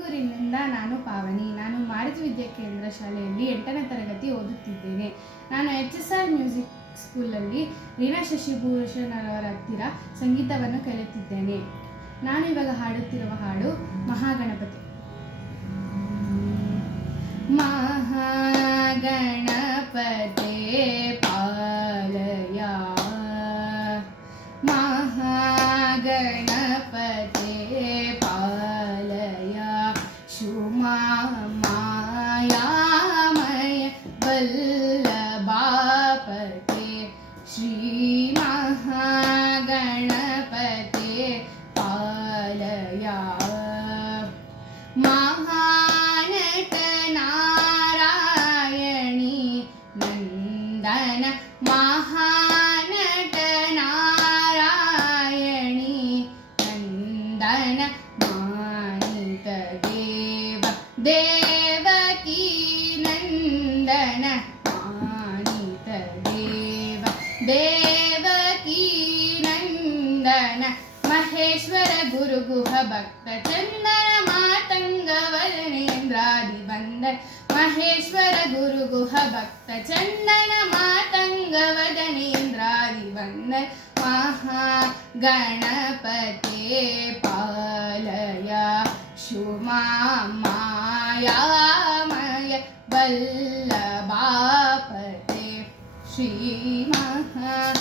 ತುಮಕೂರಿನಿಂದ ನಾನು ಪಾವನಿ. ನಾನು ಮಾರುತಿ ವಿದ್ಯಾಕೇಂದ್ರ ಶಾಲೆಯಲ್ಲಿ 8ನೇ ತರಗತಿ ಓದುತ್ತಿದ್ದೇನೆ. ನಾನು HSR ಮ್ಯೂಸಿಕ್ ಸ್ಕೂಲಲ್ಲಿ ರೀನಾ ಶಶಿಭೂಷಣ್ ಅವರ ಹತ್ತಿರ ಸಂಗೀತವನ್ನು ಕಲಿಯುತ್ತಿದ್ದೇನೆ. ನಾನು ಇವಾಗ ಹಾಡುತ್ತಿರುವ ಹಾಡು ಮಹಾಗಣಪತಿ. ಮಹಾಗಣಪತಿ ಪಾಲಯ, ಮಹಾಗಣಪತಿ ಪಾಲಯ, ಶುಮಾ ಮಾಯಾಮಯ ವಲ್ಲಭಾಪತೆ, ಶ್ರೀ ಮಹಾಗಣಪತಿ ಪಾಲಯ. ಮಹಾನಟ ನಾರಾಯಣಿ ನಂದನ, ಮಹಾನಟ ನಾರಾಯಣಿ ನಂದನ, ಮಾನಿತ ದೇವ ದೇವಕೀ ನಂದನ, ಮಾನಿತ ದೇವ ದೇವಕೀ ನಂದನ, ಮಹೇಶ್ವರ ಗುರುಗುಹ ಭಕ್ತ ಚಂದನ, ಮಾತಂಗ ವದನೇಂದ್ರಾದಿ ವಂದನ, ಮಹೇಶ್ವರ ಗುರುಗುಹ ಭಕ್ತ ಚಂದನ, ಮಾತಂಗ ವದನೇಂದ್ರಾದಿ ವಂದನ, ಮಹಾಗಣಪತಿ ಪಾಲಯ, ಶುಮಾ ಮಾಯಾಮಯ ವಲ್ಲಭಾಪತೆ, ಶ್ರೀ ಮಹಾಗಣಪತಿ.